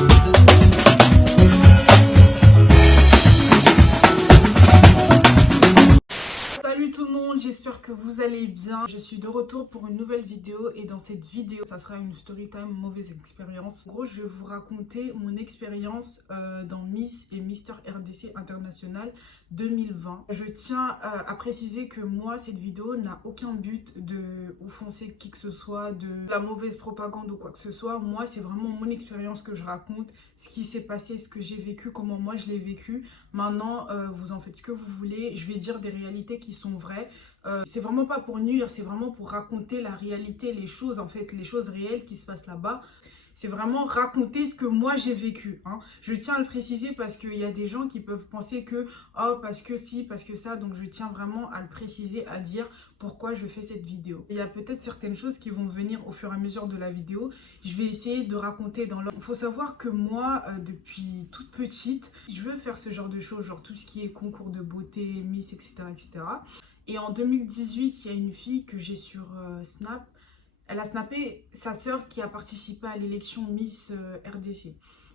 Salut tout le monde, j'espère que vous allez bien. Je suis de retour pour une nouvelle vidéo et dans cette vidéo, ça sera une story time mauvaise expérience. En gros, je vais vous raconter mon expérience dans Miss et Mister RDC International 2020. Je tiens à préciser que moi, cette vidéo n'a aucun but de offenser qui que ce soit, de la mauvaise propagande ou quoi que ce soit. Moi, c'est vraiment mon expérience que je raconte, ce qui s'est passé, ce que j'ai vécu, comment moi je l'ai vécu. Maintenant, vous en faites ce que vous voulez. Je vais dire des réalités qui sont vraies. C'est vraiment pas pour nuire, c'est vraiment pour raconter la réalité, les choses, en fait, les choses réelles qui se passent là-bas. C'est vraiment raconter ce que moi j'ai vécu. Hein. Je tiens à le préciser parce qu'il y a des gens qui peuvent penser que oh, parce que si, parce que ça. Donc je tiens vraiment à le préciser, à dire pourquoi je fais cette vidéo. Il y a peut-être certaines choses qui vont venir au fur et à mesure de la vidéo. Je vais essayer de raconter dans l'ordre. Il faut savoir que moi, depuis toute petite, je veux faire ce genre de choses, genre tout ce qui est concours de beauté, Miss, etc. etc. Et en 2018, il y a une fille que j'ai sur Snap. Elle a snappé sa sœur qui a participé à l'élection Miss RDC.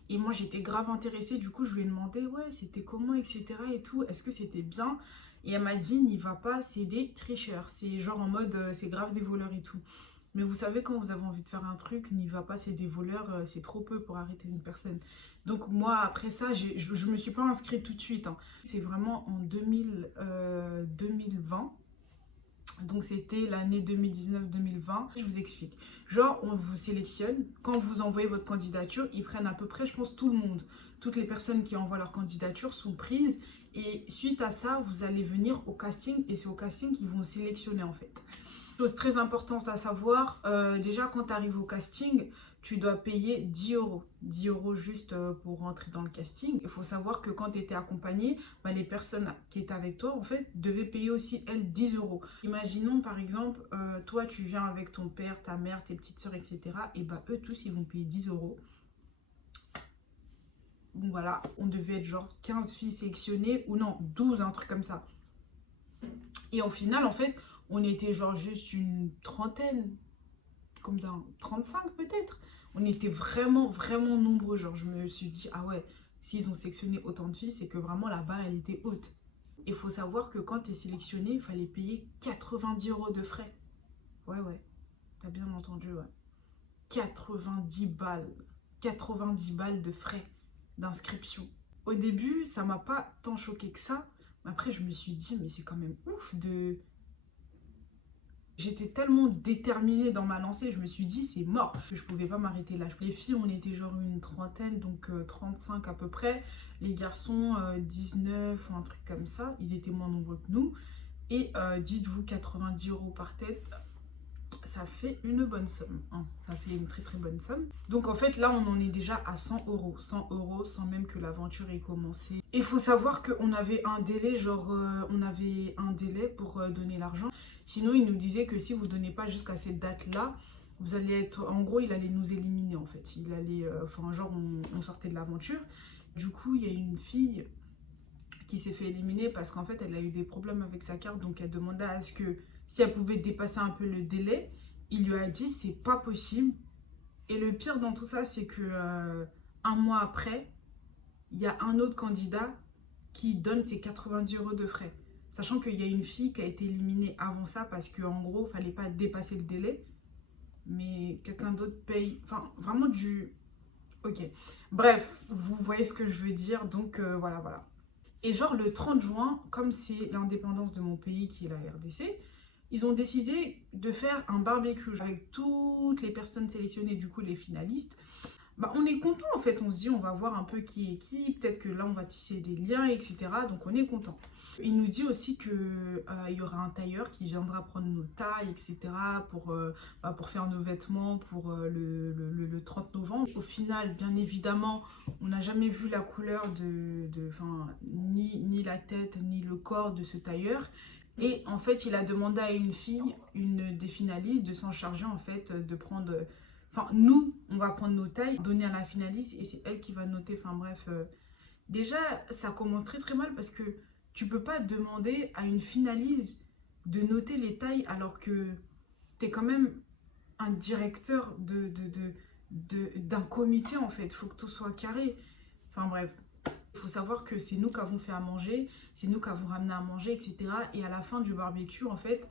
Et moi, j'étais grave intéressée. Du coup, je lui ai demandé, ouais, c'était comment, etc. et tout. Est-ce que c'était bien? Et elle m'a dit, n'y va pas, c'est des tricheurs. C'est genre en mode, c'est grave des voleurs et tout. Mais vous savez, quand vous avez envie de faire un truc, n'y va pas, c'est des voleurs, c'est trop peu pour arrêter une personne. Donc moi, après ça, je me suis pas inscrite tout de suite. Hein. C'est vraiment en 2020. Donc c'était l'année 2019-2020. Je vous explique. Genre, on vous sélectionne. Quand vous envoyez votre candidature, ils prennent à peu près, je pense, tout le monde. Toutes les personnes qui envoient leur candidature sont prises. Et suite à ça, vous allez venir au casting. Et c'est au casting qu'ils vont sélectionner en fait. Chose très importante à savoir, déjà quand tu arrives au casting, tu dois payer 10 euros. 10 euros juste pour rentrer dans le casting. Il faut savoir que quand tu étais accompagné, bah, les personnes qui étaient avec toi, en fait, devaient payer aussi, elles, 10 euros. Imaginons, par exemple, toi, tu viens avec ton père, ta mère, tes petites soeurs, etc. Et bah, eux tous, ils vont payer 10 euros. Bon, voilà, on devait être genre 15 filles sélectionnées, ou non, 12, un truc comme ça. Et au final, en fait, on était genre juste une trentaine, comme ça, 35 peut-être. On était vraiment, vraiment nombreux. Genre, je me suis dit, ah ouais, s'ils ont sélectionné autant de filles, c'est que vraiment la barre, elle était haute. Il faut savoir que quand tu es sélectionné, il fallait payer 90 euros de frais. Ouais, ouais, t'as bien entendu, ouais. 90 balles. 90 balles de frais d'inscription. Au début, ça m'a pas tant choqué que ça. Mais après, je me suis dit, mais c'est quand même ouf de... J'étais tellement déterminée dans ma lancée, je me suis dit c'est mort, que je pouvais pas m'arrêter là. Les filles, on était genre une trentaine, donc 35 à peu près. Les garçons, 19 ou un truc comme ça. Ils étaient moins nombreux que nous. Et dites-vous, 90 euros par tête, ça fait une bonne somme. Hein. Ça fait une très très bonne somme. Donc en fait là on en est déjà à 100 euros. 100 euros sans même que l'aventure ait commencé. Il faut savoir qu'on avait un délai, genre on avait un délai pour donner l'argent. Sinon il nous disait que si vous ne donnez pas jusqu'à cette date là, vous allez être, en gros il allait nous éliminer en fait. Il allait, enfin genre on sortait de l'aventure. Du coup il y a une fille qui s'est fait éliminer parce qu'en fait elle a eu des problèmes avec sa carte. Donc elle demandait à ce que si elle pouvait dépasser un peu le délai. Il lui a dit c'est pas possible. Et le pire dans tout ça, c'est que un mois après, il y a un autre candidat qui donne ses 90 euros de frais. Sachant qu'il y a une fille qui a été éliminée avant ça parce qu'en gros, il fallait pas dépasser le délai. Mais quelqu'un d'autre paye. Enfin, vraiment du... Ok. Bref, vous voyez ce que je veux dire. Donc voilà, voilà. Et genre le 30 juin, comme c'est l'indépendance de mon pays qui est la RDC, ils ont décidé de faire un barbecue avec toutes les personnes sélectionnées, du coup les finalistes. Bah, on est content en fait, on se dit on va voir un peu qui est qui, peut-être que là on va tisser des liens, etc. Donc on est content. Il nous dit aussi qu'il y aura un tailleur qui viendra prendre nos tailles, etc. pour faire nos vêtements pour le 30 novembre. Au final, bien évidemment, on n'a jamais vu la couleur ni la tête, ni le corps de ce tailleur. Et en fait, il a demandé à une fille, une des finalistes, de s'en charger en fait, de prendre... Enfin, nous, on va prendre nos tailles, donner à la finaliste et c'est elle qui va noter. Enfin bref, déjà, ça commence très très mal parce que tu peux pas demander à une finaliste de noter les tailles alors que tu es quand même un directeur d'un comité en fait. Il faut que tout soit carré. Enfin bref. Il faut savoir que c'est nous qui avons fait à manger, c'est nous qui avons ramené à manger, etc. Et à la fin du barbecue, en fait,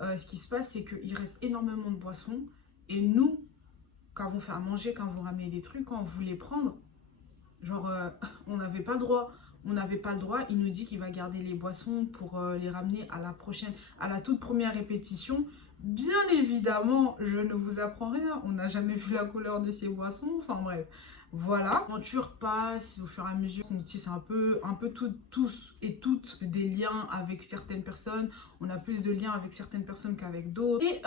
ce qui se passe, c'est qu'il reste énormément de boissons. Et nous, qui avons fait à manger, quand on ramenait des trucs, quand on voulait prendre, genre, on n'avait pas le droit. On n'avait pas le droit. Il nous dit qu'il va garder les boissons pour les ramener à la prochaine, à la toute première répétition. Bien évidemment, je ne vous apprends rien. On n'a jamais vu la couleur de ces boissons. Enfin bref. Voilà, l'aventure passe au fur et à mesure. On tisse un peu tous et toutes des liens avec certaines personnes. On a plus de liens avec certaines personnes qu'avec d'autres. Et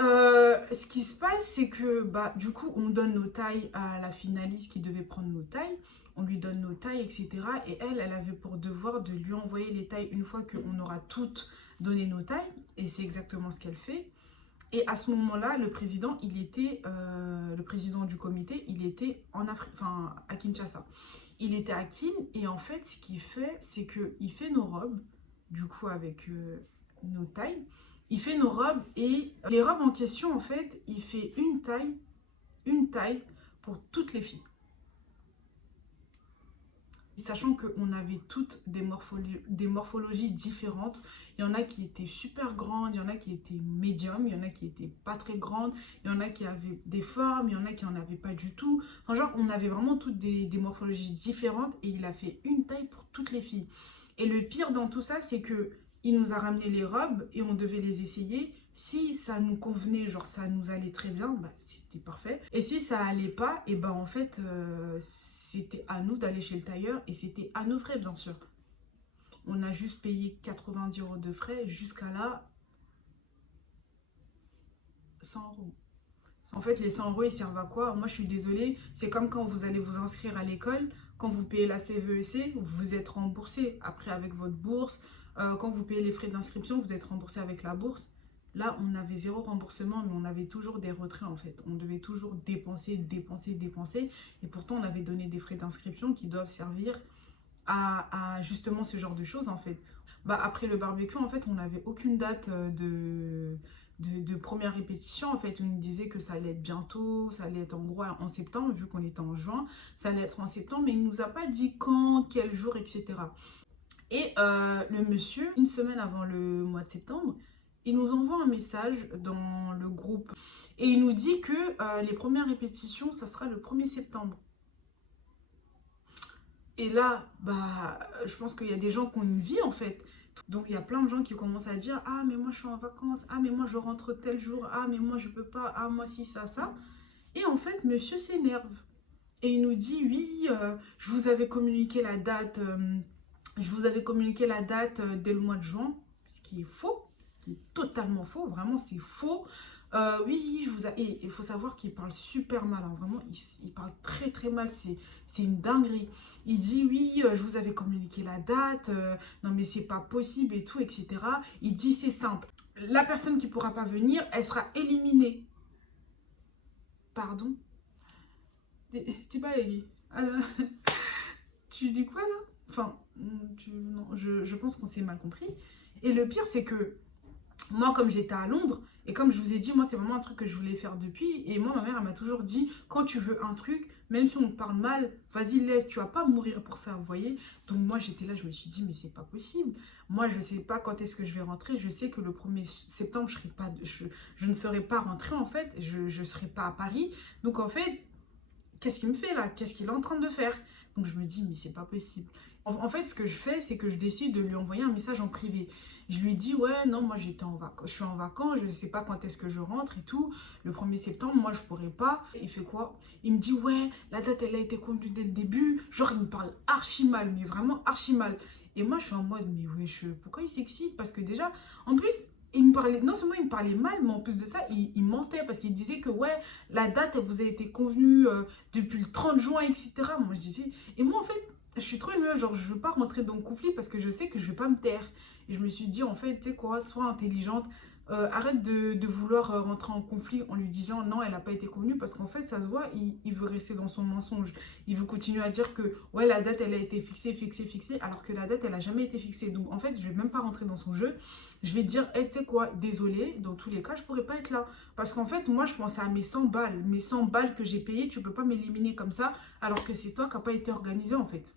ce qui se passe, c'est que bah, du coup, on donne nos tailles à la finaliste qui devait prendre nos tailles. On lui donne nos tailles, etc. Et elle avait pour devoir de lui envoyer les tailles une fois qu'on aura toutes donné nos tailles. Et c'est exactement ce qu'elle fait. Et à ce moment-là, le président du comité, il était en Afrique, enfin à Kinshasa. Il était à Kin et en fait, ce qu'il fait, c'est qu'il fait nos robes, du coup avec nos tailles. Il fait nos robes et les robes en question, en fait, il fait une taille pour toutes les filles. Sachant qu'on avait toutes des morphologies différentes. Il y en a qui étaient super grandes, il y en a qui étaient médium, il y en a qui étaient pas très grandes, il y en a qui avaient des formes, il y en a qui en avaient pas du tout. Enfin, genre, on avait vraiment toutes des morphologies différentes et il a fait une taille pour toutes les filles. Et le pire dans tout ça, c'est que il nous a ramené les robes et on devait les essayer. Si ça nous convenait, genre ça nous allait très bien, bah, c'était parfait. Et si ça allait pas, et ben en fait, c'était à nous d'aller chez le tailleur et c'était à nos frais, bien sûr. On a juste payé 90 € de frais, jusqu'à là, 100 €. En fait, les 100 € ils servent à quoi? Moi, je suis désolée, c'est comme quand vous allez vous inscrire à l'école, quand vous payez la CVEC, vous êtes remboursé après avec votre bourse. Quand vous payez les frais d'inscription, vous êtes remboursé avec la bourse. Là, on avait zéro remboursement, mais on avait toujours des retraits en fait. On devait toujours dépenser. Et pourtant, on avait donné des frais d'inscription qui doivent servir à justement ce genre de choses en fait. Bah, après le barbecue, en fait, on n'avait aucune date de première répétition. En fait, on nous disait que ça allait être bientôt, ça allait être en gros en septembre, vu qu'on était en juin. Ça allait être en septembre, mais il ne nous a pas dit quand, quel jour, etc. Et le monsieur, une semaine avant le mois de septembre, il nous envoie un message dans le groupe et il nous dit que les premières répétitions, ça sera le 1er septembre. Et là, bah, je pense qu'il y a des gens qui ont une vie en fait. Donc il y a plein de gens qui commencent à dire: ah mais moi je suis en vacances, ah mais moi je rentre tel jour, ah mais moi je peux pas, ah moi si ça. Et en fait, monsieur s'énerve. Et il nous dit: oui, je vous avais communiqué la date, dès le mois de juin, ce qui est faux, qui est totalement faux, vraiment c'est faux. Oui, et il faut savoir qu'il parle super mal, hein, vraiment, il parle très très mal, c'est une dinguerie. Il dit: oui, je vous avais communiqué la date, non mais c'est pas possible et tout, etc. Il dit: c'est simple, la personne qui pourra pas venir, elle sera éliminée. Pardon? T'es pas allé. Tu dis quoi là? Enfin, non, je pense qu'on s'est mal compris. Et le pire, c'est que moi, comme j'étais à Londres, et comme je vous ai dit, moi, c'est vraiment un truc que je voulais faire depuis. Et moi, ma mère, elle m'a toujours dit: quand tu veux un truc, même si on te parle mal, vas-y, laisse, tu vas pas mourir pour ça, vous voyez. Donc moi, j'étais là, je me suis dit: mais c'est pas possible. Moi, je sais pas quand est-ce que je vais rentrer. Je sais que le 1er septembre, je ne serai pas rentrée, en fait. Je serai pas à Paris. Donc, en fait, qu'est-ce qu'il me fait là? Qu'est-ce qu'il est en train de faire? Donc je me dis: mais c'est pas possible. En fait, ce que je fais, c'est que je décide de lui envoyer un message en privé. Je lui dis: ouais, non, moi j'étais en vacances, je suis en vacances, je ne sais pas quand est-ce que je rentre et tout. Le 1er septembre, moi je pourrais pas. Il fait quoi? Il me dit: ouais, la date elle a été conduite dès le début. Genre, il me parle archi mal, mais vraiment archi mal. Et moi je suis en mode: mais wesh, pourquoi il s'excite? Parce que déjà, en plus, il me parlait, non seulement il me parlait mal, mais en plus de ça, il mentait parce qu'il disait que ouais, la date elle vous a été convenue depuis le 30 juin, etc. Moi je disais, et moi en fait, je suis trop émue, genre je veux pas rentrer dans le conflit parce que je sais que je vais pas me taire. Et je me suis dit: en fait, tu sais quoi, sois intelligente, arrête de vouloir rentrer en conflit en lui disant non, elle n'a pas été convenue parce qu'en fait, ça se voit, il veut rester dans son mensonge. Il veut continuer à dire que ouais, la date, elle a été fixée, fixée, fixée, alors que la date, elle n'a jamais été fixée. Donc en fait, je vais même pas rentrer dans son jeu. Je vais dire, hey, tu sais quoi, désolé, dans tous les cas, je pourrais pas être là. Parce qu'en fait, moi, je pensais à mes 100 balles. Mes 100 balles que j'ai payées, tu peux pas m'éliminer comme ça, alors que c'est toi qui n'as pas été organisé en fait.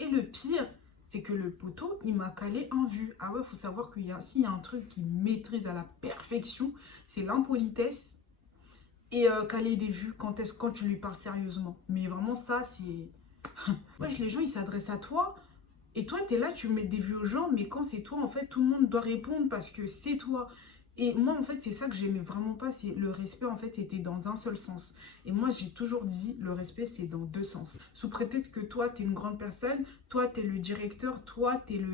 Et le pire, c'est que le poteau, il m'a calé un vu. Ah ouais, faut savoir s'il y a un truc qu'il maîtrise à la perfection, c'est l'impolitesse et caler des vues quand tu lui parles sérieusement. Mais vraiment, ça, c'est... Wesh, les gens, ils s'adressent à toi. Et toi, tu es là, tu mets des vues aux gens, mais quand c'est toi, en fait, tout le monde doit répondre parce que c'est toi. Et moi, en fait, c'est ça que j'aimais vraiment pas, c'est le respect, en fait, c'était dans un seul sens. Et moi, j'ai toujours dit, le respect, c'est dans deux sens. Sous prétexte que toi, tu es une grande personne, toi, tu es le directeur, toi, tu es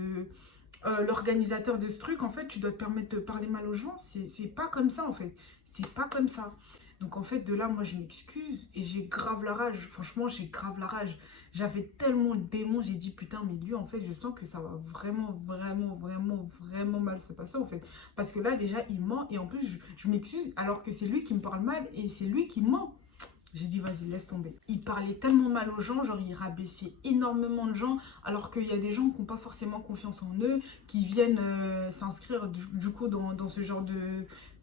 l'organisateur de ce truc, en fait, tu dois te permettre de parler mal aux gens. C'est pas comme ça, en fait. C'est pas comme ça. Donc, en fait, de là, moi, je m'excuse et j'ai grave la rage. Franchement, j'ai grave la rage. J'avais tellement le démon, j'ai dit putain, mais lui, en fait, je sens que ça va vraiment, vraiment, vraiment, vraiment mal se passer, en fait. Parce que là, déjà, il ment et en plus, je m'excuse alors que c'est lui qui me parle mal et c'est lui qui ment. J'ai dit, vas-y, laisse tomber. Il parlait tellement mal aux gens, genre, il rabaissait énormément de gens, alors qu'il y a des gens qui n'ont pas forcément confiance en eux, qui viennent s'inscrire, du coup, dans ce genre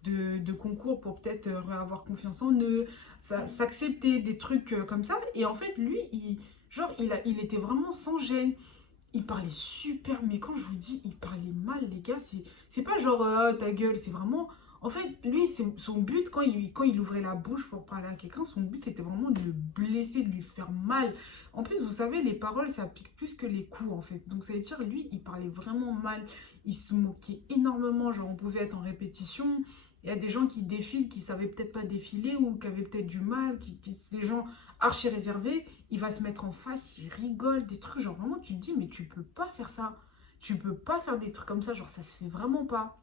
de concours pour peut-être avoir confiance en eux, s'accepter des trucs comme ça. Et en fait, lui, il était vraiment sans gêne. Il parlait super, mais quand je vous dis, il parlait mal, les gars, c'est pas genre ah, ta gueule, c'est vraiment. En fait, lui, son but, quand il ouvrait la bouche pour parler à quelqu'un, son but c'était vraiment de le blesser, de lui faire mal. En plus, vous savez, les paroles, ça pique plus que les coups, en fait. Donc, ça veut dire, lui, il parlait vraiment mal. Il se moquait énormément, genre, on pouvait être en répétition. Il y a des gens qui défilent, qui savaient peut-être pas défiler ou qui avaient peut-être du mal, des gens archi réservés. Il va se mettre en face, il rigole, des trucs, genre vraiment, tu te dis, mais tu peux pas faire ça. Tu peux pas faire des trucs comme ça, genre ça se fait vraiment pas.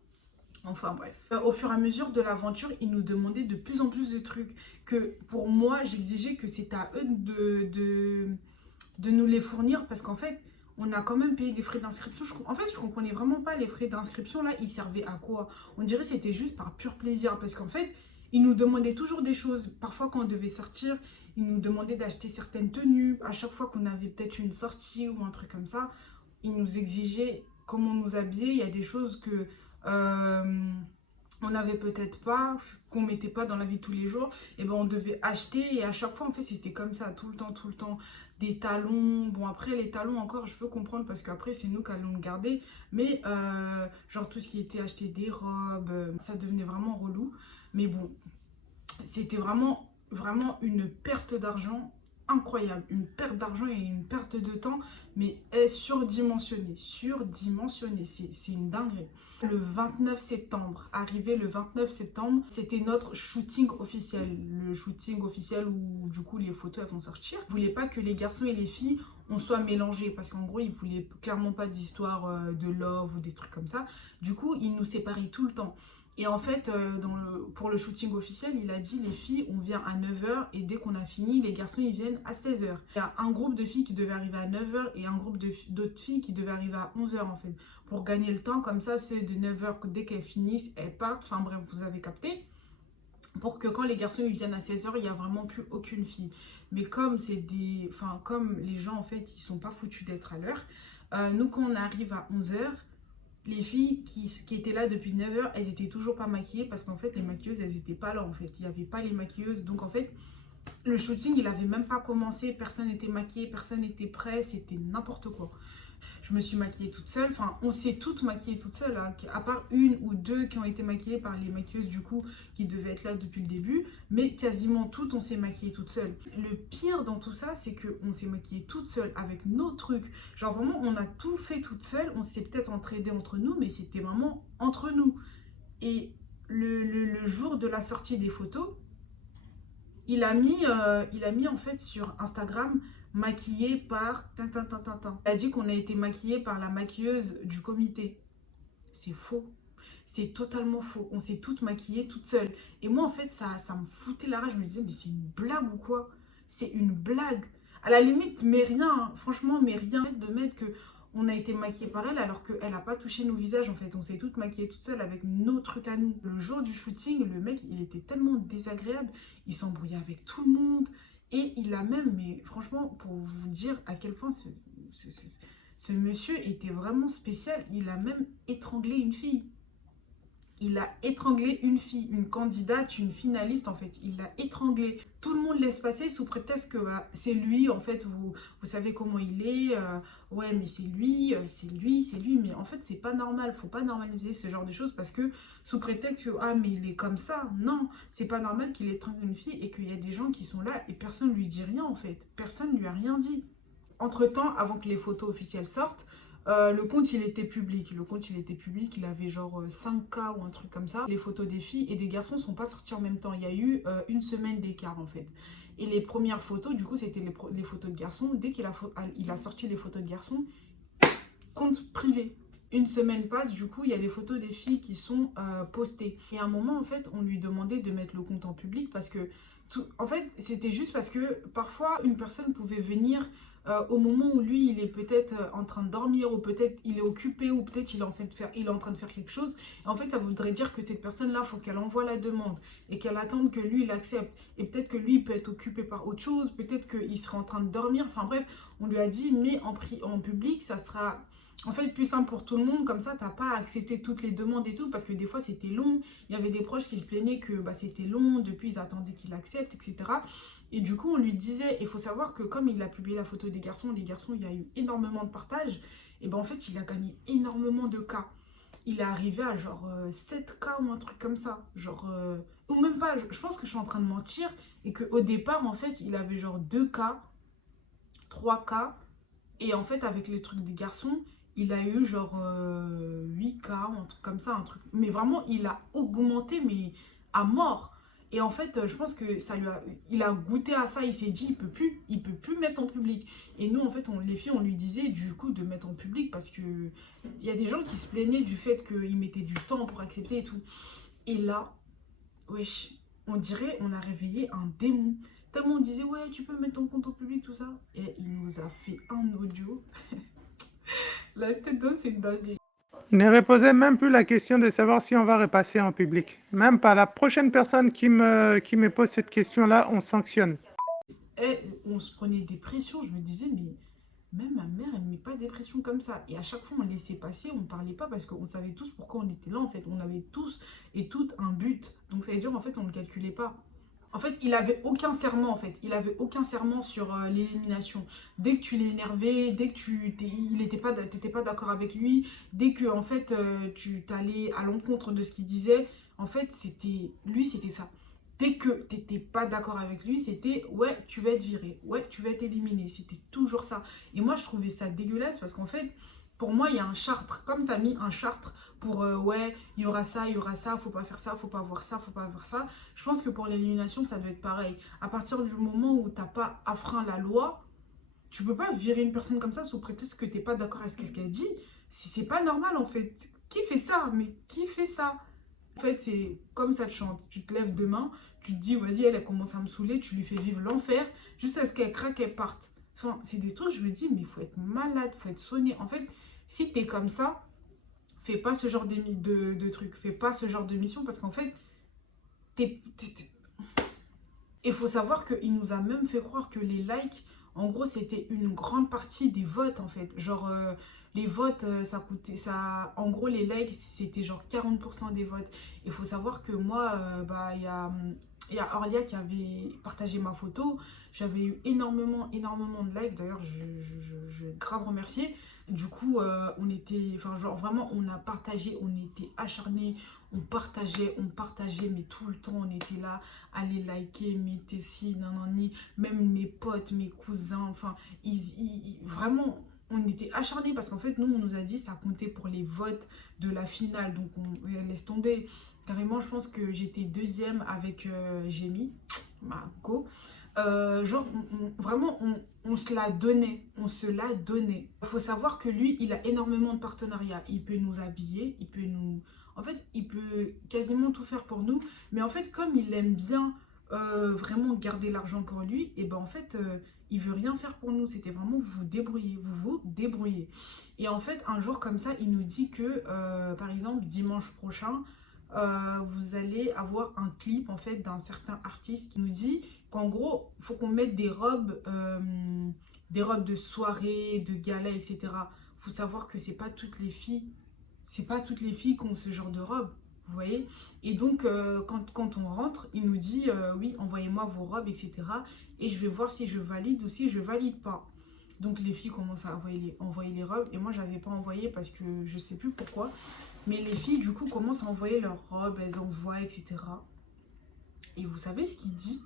Enfin bref. Au fur et à mesure de l'aventure, ils nous demandaient de plus en plus de trucs. Que pour moi, j'exigeais que c'était à eux de nous les fournir parce qu'en fait, on a quand même payé des frais d'inscription. En fait, je comprenais vraiment pas les frais d'inscription là, ils servaient à quoi? On dirait que c'était juste par pur plaisir parce qu'en fait, ils nous demandaient toujours des choses. Parfois, quand on devait sortir, ils nous demandaient d'acheter certaines tenues. À chaque fois qu'on avait peut-être une sortie ou un truc comme ça, ils nous exigeaient comment nous habiller. Il y a des choses que on n'avait peut-être pas, qu'on mettait pas dans la vie de tous les jours, et ben on devait acheter et à chaque fois en fait c'était comme ça tout le temps, des talons. Bon après les talons encore je peux comprendre parce qu'après c'est nous qui allons le garder, mais genre tout ce qui était acheter des robes, ça devenait vraiment relou. Mais bon, c'était vraiment, vraiment une perte d'argent incroyable. Une perte d'argent et une perte de temps, mais est surdimensionnée. Surdimensionnée. C'est une dinguerie. Le 29 septembre, arrivé le 29 septembre, c'était notre shooting officiel. Le shooting officiel où du coup les photos elles vont sortir. Ils ne voulaient pas que les garçons et les filles on soit mélangés parce qu'en gros ils voulaient clairement pas d'histoire de love ou des trucs comme ça. Du coup ils nous séparaient tout le temps. Et en fait, pour le shooting officiel, il a dit les filles, on vient à 9h et dès qu'on a fini, les garçons, ils viennent à 16h. Il y a un groupe de filles qui devait arriver à 9h et un groupe d'autres filles qui devaient arriver à 11h en fait. Pour gagner le temps, comme ça, ceux de 9h, dès qu'elles finissent, elles partent. Enfin bref, vous avez capté. Pour que quand les garçons ils viennent à 16h, il n'y a vraiment plus aucune fille. Mais comme c'est des... Enfin, comme les gens, en fait, ils sont pas foutus d'être à l'heure, nous, quand on arrive à 11h, les filles qui étaient là depuis 9h, elles étaient toujours pas maquillées parce qu'en fait les maquilleuses elles étaient pas là en fait, il n'y avait pas les maquilleuses, donc en fait le shooting il avait même pas commencé, personne n'était maquillé, personne n'était prêt, c'était n'importe quoi. Je me suis maquillée toute seule, enfin on s'est toutes maquillées toutes seules, hein, à part une ou deux qui ont été maquillées par les maquilleuses du coup qui devaient être là depuis le début, mais quasiment toutes on s'est maquillées toutes seules. Le pire dans tout ça c'est qu'on s'est maquillées toutes seules avec nos trucs, genre vraiment on a tout fait toutes seules, on s'est peut-être entraidé entre nous mais c'était vraiment entre nous. Et le jour de la sortie des photos, il a mis en fait sur Instagram maquillé par tintin. Il a dit qu'on a été maquillé par la maquilleuse du comité. C'est faux. C'est totalement faux. On s'est toutes maquillées toutes seules. Et moi en fait ça me foutait la rage. Je me disais mais c'est une blague ou quoi? C'est une blague. À la limite mais rien, hein. Franchement mais rien de mettre que on a été maquillée par elle alors qu'elle n'a pas touché nos visages en fait. On s'est toutes maquillées toutes seules avec nos trucs à nous. Le jour du shooting, le mec, il était tellement désagréable. Il s'embrouillait avec tout le monde. Et il a même, mais franchement, pour vous dire à quel point ce monsieur était vraiment spécial, il a même étranglé une fille. Il a étranglé une fille, une candidate, une finaliste en fait. Il l'a étranglée. Tout le monde laisse passer sous prétexte que c'est lui, en fait, vous savez comment il est. Ouais, mais c'est lui, c'est lui, c'est lui. Mais en fait, c'est pas normal. Faut pas normaliser ce genre de choses parce que sous prétexte que, ah, mais il est comme ça. Non, c'est pas normal qu'il étrangle une fille et qu'il y a des gens qui sont là et personne lui dit rien en fait. Personne lui a rien dit. Entre-temps, avant que les photos officielles sortent, le compte il était public. Le compte il était public, il avait genre 5K ou un truc comme ça. Les photos des filles et des garçons sont pas sorties en même temps. Il y a eu une semaine d'écart en fait. Et les premières photos, du coup, c'était les photos de garçons. Dès qu'il a sorti les photos de garçons, compte privé. Une semaine passe, du coup, il y a les photos des filles qui sont postées. Et à un moment, en fait, on lui demandait de mettre le compte en public parce que, en fait, c'était juste parce que parfois, une personne pouvait venir au moment où lui, il est peut-être en train de dormir ou peut-être il est occupé ou peut-être il est en train de faire quelque chose. Et en fait, ça voudrait dire que cette personne-là, il faut qu'elle envoie la demande et qu'elle attende que lui, il accepte. Et peut-être que lui, il peut être occupé par autre chose, peut-être qu'il serait en train de dormir. Enfin bref, on lui a dit, mais en public, ça sera... En fait, plus simple pour tout le monde, comme ça, t'as pas à accepter toutes les demandes et tout, parce que des fois, c'était long. Il y avait des proches qui se plaignaient que c'était long, depuis, ils attendaient qu'il accepte, etc. Et du coup, on lui disait, il faut savoir que comme il a publié la photo des garçons, les garçons, il y a eu énormément de partages, et ben en fait, il a gagné énormément de cas. Il est arrivé à genre 7 cas ou un truc comme ça. Genre, ou même pas, je pense que je suis en train de mentir, et qu'au départ, en fait, il avait genre 2 cas, 3 cas, et en fait, avec les trucs des garçons, il a eu genre 8K, un truc comme ça, un truc. Mais vraiment, il a augmenté, mais à mort. Et en fait, je pense que il a goûté à ça, il s'est dit, il peut plus mettre en public. Et nous, en fait, les filles, on lui disait du coup de mettre en public parce que il y a des gens qui se plaignaient du fait qu'il mettait du temps pour accepter et tout. Et là, wesh, on dirait, on a réveillé un démon. Tellement on disait, ouais, tu peux mettre ton compte en public, tout ça. Et il nous a fait un audio. La tête d'homme, c'est une dinguerie. Ne reposez même plus la question de savoir si on va repasser en public. Même pas la prochaine personne qui me pose cette question-là, on sanctionne. Et on se prenait des pressions. Je me disais, mais même ma mère, elle ne met pas des pressions comme ça. Et à chaque fois, on laissait passer, on ne parlait pas parce qu'on savait tous pourquoi on était là. En fait, on avait tous et toutes un but. Donc ça veut dire, en fait, on ne calculait pas. En fait, il avait aucun serment, en fait. Il avait aucun serment sur l'élimination. Dès que tu l'énervais, dès que t'étais pas d'accord avec lui, dès que, en fait, tu t'allais à l'encontre de ce qu'il disait, en fait, c'était ça. Dès que t'étais pas d'accord avec lui, c'était, ouais, tu vas être viré, ouais, tu vas être éliminé. C'était toujours ça. Et moi, je trouvais ça dégueulasse parce qu'en fait, pour moi, il y a un chartre. Comme tu as mis un chartre pour, ouais, il y aura ça, faut pas faire ça, faut pas voir ça, faut pas voir ça. Je pense que pour l'élimination, ça doit être pareil. À partir du moment où t'as pas affreint la loi, tu peux pas virer une personne comme ça sous prétexte que t'es pas d'accord avec ce qu'elle dit. Si c'est pas normal en fait. Qui fait ça? Mais qui fait ça? En fait, c'est comme ça te chante. Tu te lèves demain, tu te dis, vas-y, elle commence à me saouler, tu lui fais vivre l'enfer, jusqu'à ce qu'elle craque, qu'elle parte. Enfin, c'est des trucs, je me dis, mais il faut être malade, il faut être sonné. En fait, si t'es comme ça, fais pas ce genre de trucs, fais pas ce genre de mission parce qu'en fait, il faut savoir qu'il nous a même fait croire que les likes, en gros, c'était une grande partie des votes en fait. Genre, les votes, ça coûtait, ça, en gros, les likes, c'était genre 40% des votes. Il faut savoir que moi, il y a Orlia qui avait partagé ma photo. J'avais eu énormément de likes. D'ailleurs, je grave remercier. Du coup, on était, enfin, genre vraiment, on a partagé, on était acharnés, on partageait, mais tout le temps, on était là, allez liker, mettez ci, nanani, même mes potes, mes cousins, enfin, vraiment, on était acharnés parce qu'en fait, nous, on nous a dit ça comptait pour les votes de la finale, donc on laisse tomber. Carrément, je pense que j'étais deuxième avec Jamie, ma go. Genre, vraiment, on se la donnait, on se la donnait. Il faut savoir que lui, il a énormément de partenariats. Il peut nous habiller, il peut nous... En fait, il peut quasiment tout faire pour nous. Mais en fait, comme il aime bien vraiment garder l'argent pour lui, et ben en fait, il veut rien faire pour nous. C'était vraiment vous vous débrouillez. Et en fait, un jour comme ça, il nous dit que, par exemple, dimanche prochain, vous allez avoir un clip en fait d'un certain artiste qui nous dit qu'en gros, il faut qu'on mette des robes de soirée, de gala, etc. Faut savoir que c'est pas toutes les filles qui ont ce genre de robe. Vous voyez? Et donc, quand on rentre, il nous dit oui, envoyez-moi vos robes, etc. Et je vais voir si je valide ou si je valide pas. Donc, les filles commencent à envoyer les robes. Et moi, je n'avais pas envoyé parce que je sais plus pourquoi. Mais les filles, du coup, commencent à envoyer leurs robes, elles envoient, etc. Et vous savez ce qu'il dit?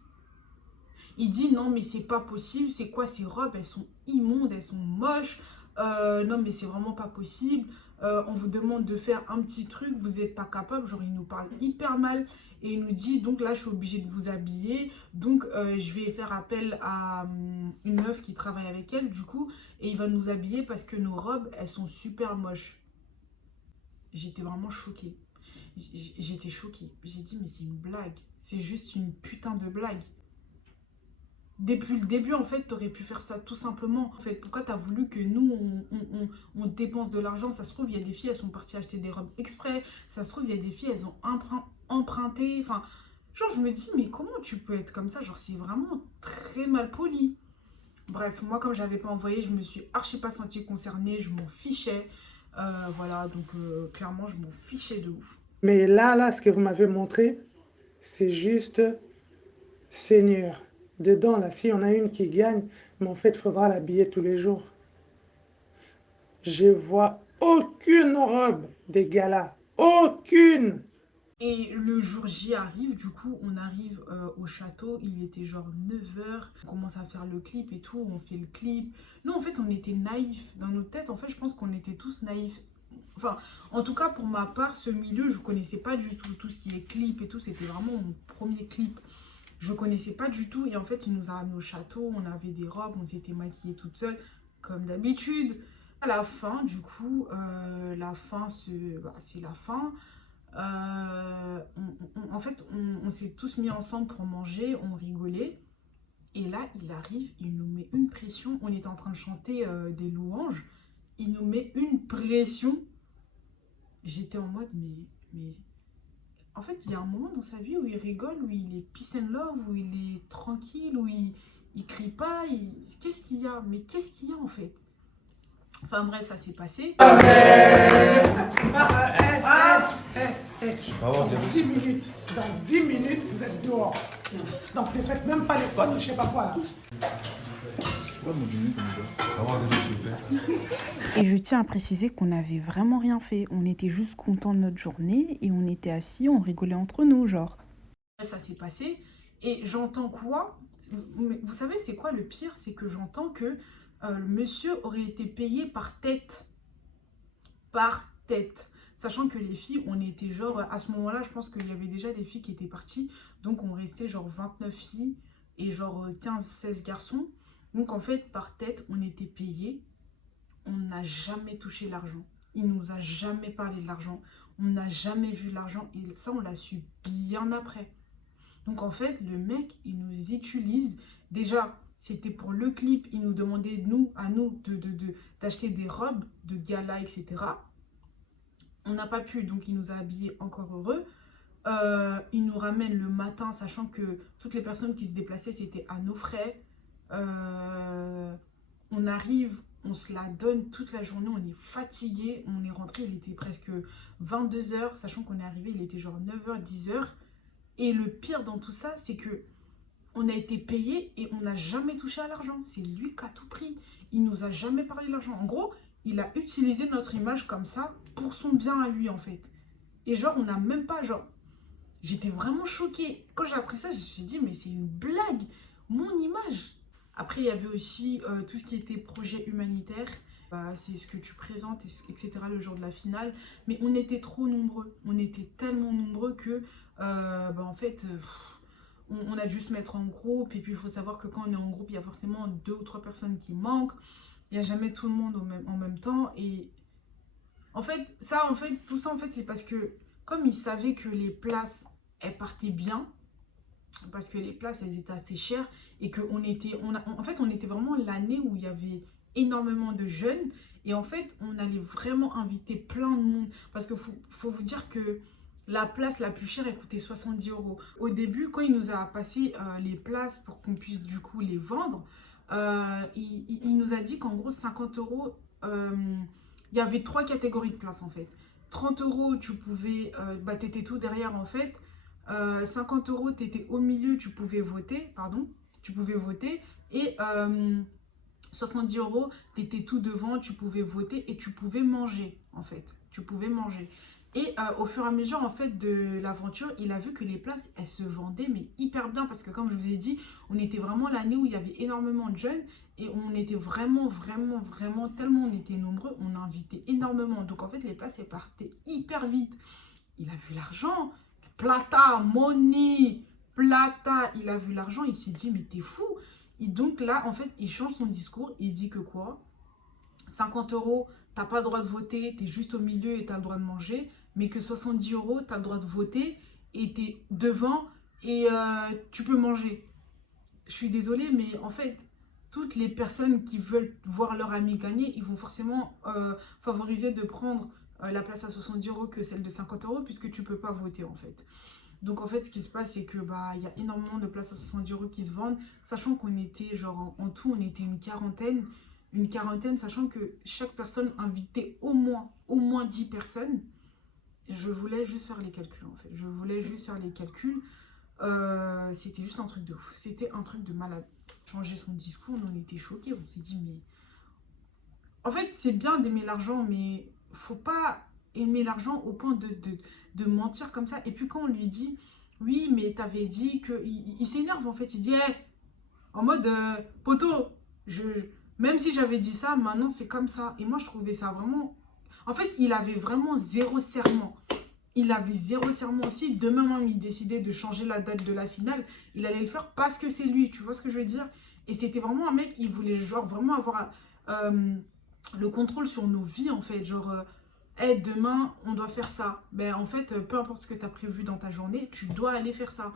Il dit non, mais c'est pas possible. C'est quoi ces robes? Elles sont immondes, elles sont moches. Non, mais c'est vraiment pas possible. On vous demande de faire un petit truc, vous n'êtes pas capable. Genre, il nous parle hyper mal et il nous dit donc là, je suis obligée de vous habiller. Donc, je vais faire appel à une meuf qui travaille avec elle, du coup, et il va nous habiller parce que nos robes, elles sont super moches. J'étais vraiment choquée. J'étais choquée. J'ai dit, mais c'est une blague. C'est juste une putain de blague. Depuis le début, en fait, t'aurais pu faire ça tout simplement. En fait, pourquoi t'as voulu que nous, on dépense de l'argent? Ça se trouve, il y a des filles, elles sont parties acheter des robes exprès. Ça se trouve, il y a des filles, elles ont emprunté. Enfin, genre, je me dis, mais comment tu peux être comme ça? Genre, c'est vraiment très mal poli. Bref, moi, comme j'avais pas envoyé, je me suis archi pas sentie concernée. Je m'en fichais. Voilà, donc clairement, je m'en fichais de ouf. Mais là, ce que vous m'avez montré, c'est juste Seigneur. Dedans, là, si on a une qui gagne, mais en fait, il faudra l'habiller tous les jours. Je vois aucune robe des galas. Aucune! Et le jour J arrive, du coup, on arrive au château, il était genre 9 h, on commence à faire le clip et tout, on fait le clip. Nous, en fait, on était naïfs. Dans nos têtes, en fait, je pense qu'on était tous naïfs. Enfin, en tout cas, pour ma part, ce milieu, je connaissais pas du tout ce qui est clip et tout. C'était vraiment mon premier clip. Je connaissais pas du tout. Et en fait, il nous a ramenés au château, on avait des robes, on s'était maquillées toutes seules, comme d'habitude. À la fin, du coup, la fin, c'est la fin. En fait, on s'est tous mis ensemble pour manger, on rigolait. Et là, il arrive, il nous met une pression. On était en train de chanter des louanges. Il nous met une pression. J'étais en mode, mais... En fait, il y a un moment dans sa vie où il rigole, où il est peace and love, où il est tranquille, où il crie pas. Qu'est-ce qu'il y a? Mais qu'est-ce qu'il y a en fait? Enfin bref, ça s'est passé. Dans 10 minutes, vous êtes dehors. Donc ne faites même pas les connes, je sais pas quoi. Et je tiens à préciser qu'on n'avait vraiment rien fait. On était juste contents de notre journée et on était assis, on rigolait entre nous, genre. Ça s'est passé et j'entends quoi? Vous savez, c'est quoi le pire? C'est que j'entends que le monsieur aurait été payé par tête. Par tête. Sachant que les filles, on était genre... À ce moment-là, je pense qu'il y avait déjà des filles qui étaient parties. Donc, on restait genre 29 filles et genre 15-16 garçons. Donc, en fait, par tête, on était payés. On n'a jamais touché l'argent. Il nous a jamais parlé de l'argent. On n'a jamais vu l'argent. Et ça, on l'a su bien après. Donc, en fait, le mec, il nous utilise. Déjà, c'était pour le clip. Il nous demandait, à nous, d'acheter des robes de gala, etc. On n'a pas pu, donc il nous a habillés, encore heureux. Il nous ramène le matin, sachant que toutes les personnes qui se déplaçaient, c'était à nos frais. On arrive, on se la donne toute la journée, on est fatigué. On est rentré, il était presque 22 h, sachant qu'on est arrivé, il était genre 9 h, 10 h. Et le pire dans tout ça, c'est que on a été payé et on n'a jamais touché à l'argent. C'est lui qui a tout pris. Il nous a jamais parlé de l'argent. En gros, il a utilisé notre image comme ça pour son bien à lui, en fait. Et genre, on n'a même pas, genre... J'étais vraiment choquée. Quand j'ai appris ça, je me suis dit, mais c'est une blague. Mon image. Après, il y avait aussi tout ce qui était projet humanitaire. C'est ce que tu présentes, etc. le jour de la finale. Mais on était trop nombreux. On était tellement nombreux que, en fait... on a dû se mettre en groupe. Et puis, il faut savoir que quand on est en groupe, il y a forcément 2 ou 3 personnes qui manquent. Il n'y a jamais tout le monde en même temps. Et en fait, tout ça, c'est parce que comme ils savaient que les places, elles partaient bien, parce que les places, elles étaient assez chères, et qu'on était, en fait, on était vraiment l'année où il y avait énormément de jeunes. Et en fait, on allait vraiment inviter plein de monde. Parce qu'il faut vous dire que la place la plus chère, elle coûtait 70 euros. Au début, quand il nous a passé les places pour qu'on puisse du coup les vendre, il nous a dit qu'en gros, 50 euros, il y avait 3 catégories de places en fait. 30 euros, tu pouvais, t'étais tout derrière en fait. 50 euros, t'étais au milieu, tu pouvais voter, pardon, tu pouvais voter. Et 70 euros, t'étais tout devant, tu pouvais voter et tu pouvais manger en fait. Tu pouvais manger. Et au fur et à mesure en fait de l'aventure, il a vu que les places, elles se vendaient mais hyper bien parce que comme je vous ai dit, on était vraiment l'année où il y avait énormément de jeunes et on était vraiment, tellement on était nombreux, on a invité énormément. Donc en fait, les places, elles partaient hyper vite. Il a vu l'argent, plata, money, plata, il a vu l'argent, il s'est dit mais t'es fou. Et donc là, en fait, il change son discours, il dit que quoi, 50 euros, t'as pas le droit de voter, t'es juste au milieu et t'as le droit de manger, mais que 70 euros, t'as le droit de voter et t'es devant et tu peux manger. Je suis désolée, mais en fait, toutes les personnes qui veulent voir leur ami gagner, ils vont forcément favoriser de prendre la place à 70 euros que celle de 50 euros, puisque tu peux pas voter en fait. Donc en fait, ce qui se passe, c'est que il y a énormément de places à 70 euros qui se vendent, sachant qu'on était, genre en tout, on était une quarantaine, sachant que chaque personne invitait au moins 10 personnes. Et je voulais juste faire les calculs en fait. Je voulais juste faire les calculs. C'était juste un truc de ouf. C'était un truc de malade. Changer son discours, on était choqués. On s'est dit, mais. En fait, c'est bien d'aimer l'argent, mais faut pas aimer l'argent au point de mentir comme ça. Et puis quand on lui dit, oui, mais t'avais dit que. Il s'énerve en fait. Il dit, hey, en mode, poteau, même si j'avais dit ça, maintenant c'est comme ça. Et moi, je trouvais ça vraiment. En fait, il avait vraiment zéro serment. Il avait zéro serment aussi. Demain même, il décidait de changer la date de la finale. Il allait le faire parce que c'est lui. Tu vois ce que je veux dire? Et c'était vraiment un mec, il voulait genre vraiment avoir le contrôle sur nos vies en fait. Genre, hey, demain, on doit faire ça. Ben en fait, peu importe ce que tu as prévu dans ta journée, tu dois aller faire ça.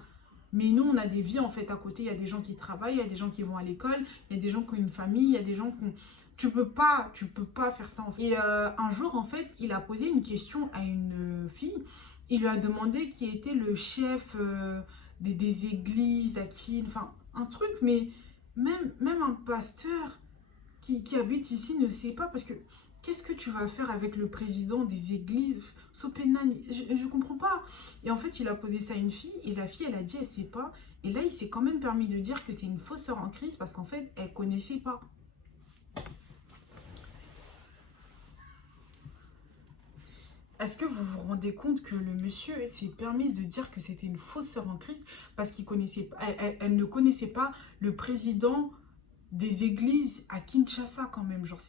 Mais nous, on a des vies en fait à côté. Il y a des gens qui travaillent, il y a des gens qui vont à l'école, il y a des gens qui ont une famille, il y a des gens qui ont... Tu peux pas faire ça en fait. Et un jour, en fait, il a posé une question à une fille. Il lui a demandé qui était le chef des églises, à qui... Enfin, un truc, mais même un pasteur qui habite ici ne sait pas. Parce que qu'est-ce que tu vas faire avec le président des églises? Sopenan, je comprends pas. Et en fait, il a posé ça à une fille. Et la fille, elle a dit, elle sait pas. Et là, il s'est quand même permis de dire que c'est une fausse sœur en crise parce qu'en fait, elle connaissait pas. Est-ce que vous vous rendez compte que le monsieur s'est permis de dire que c'était une fausse sœur en crise parce qu'il connaissait, elle ne connaissait pas le président des églises à Kinshasa quand même. Genre,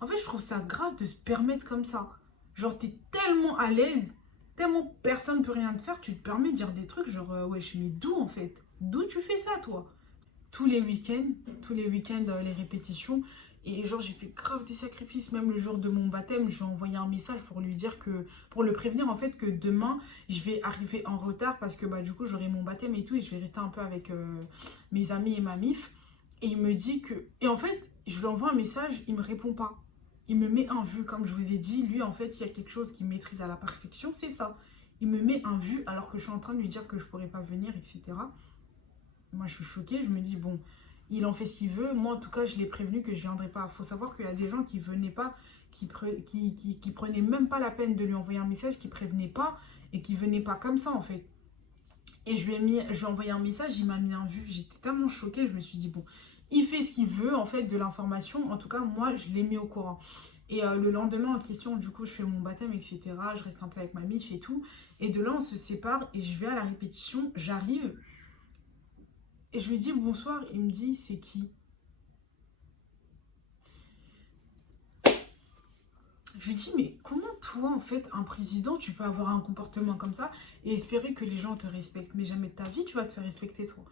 En fait, je trouve ça grave de se permettre comme ça. Genre, t'es tellement à l'aise, tellement personne ne peut rien te faire, tu te permets de dire des trucs genre, wesh, mais d'où en fait? D'où tu fais ça, toi? Tous les week-ends, les répétitions. Et genre, j'ai fait grave des sacrifices. Même le jour de mon baptême, je lui ai envoyé un message pour lui dire que, pour le prévenir en fait que demain, je vais arriver en retard parce que du coup, j'aurai mon baptême et tout. Et je vais rester un peu avec mes amis et ma mif. Et il me dit que... Et en fait, je lui envoie un message, il me répond pas. Il me met un vu, comme je vous ai dit. Lui, en fait, s'il y a quelque chose qu'il maîtrise à la perfection, c'est ça. Il me met un vu alors que je suis en train de lui dire que je pourrais pas venir, etc. Moi, je suis choquée. Je me dis, bon... Il en fait ce qu'il veut. Moi, en tout cas, je l'ai prévenu que je ne viendrai pas. Il faut savoir qu'il y a des gens qui ne venaient pas, qui prenaient même pas la peine de lui envoyer un message, qui ne prévenaient pas et qui ne venaient pas comme ça, en fait. Et je lui ai envoyé un message, il m'a mis un vu. J'étais tellement choquée, je me suis dit, bon, il fait ce qu'il veut, en fait, de l'information. En tout cas, moi, je l'ai mis au courant. Et le lendemain, en question, du coup, je fais mon baptême, etc. Je reste un peu avec ma mif et tout. Et de là, on se sépare et je vais à la répétition. J'arrive. Et je lui dis bonsoir, il me dit c'est qui? Je lui dis mais comment toi en fait un président tu peux avoir un comportement comme ça et espérer que les gens te respectent? Mais jamais de ta vie tu vas te faire respecter toi.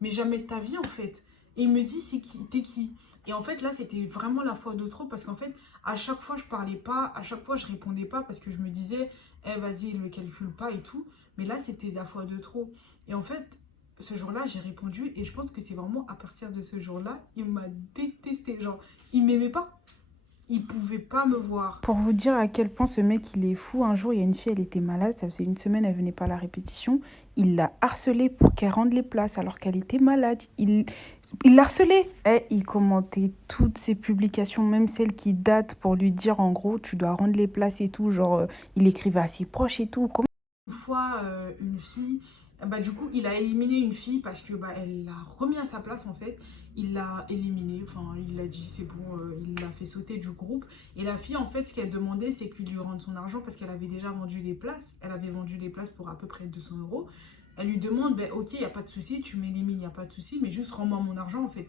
Mais jamais de ta vie en fait. Et il me dit c'est qui? T'es qui? Et en fait là c'était vraiment la fois de trop parce qu'en fait à chaque fois je parlais pas, à chaque fois je répondais pas parce que je me disais vas-y il me calcule pas et tout. Mais là c'était la fois de trop. Et en fait Ce jour-là, j'ai répondu et je pense que c'est vraiment à partir de ce jour-là, il m'a détesté. Genre, il m'aimait pas. Il pouvait pas me voir. Pour vous dire à quel point ce mec il est fou, un jour il y a une fille, elle était malade, ça faisait une semaine, elle venait pas à la répétition. Il l'a harcelée pour qu'elle rende les places alors qu'elle était malade. Il l'a harcelée. Et il commentait toutes ses publications, même celles qui datent pour lui dire en gros tu dois rendre les places et tout. Genre il écrivait à ses proches et tout. Une fois, une fille, bah, du coup, il a éliminé une fille parce que bah, elle l'a remis à sa place en fait. Il l'a éliminée, enfin, il l'a dit, c'est bon, il l'a fait sauter du groupe. Et la fille, en fait, ce qu'elle demandait, c'est qu'il lui rende son argent parce qu'elle avait déjà vendu des places. Elle avait vendu des places pour à peu près 200 euros. Elle lui demande, ben, ok, il n'y a pas de souci, tu m'élimines, il n'y a pas de souci, mais juste rends-moi mon argent en fait.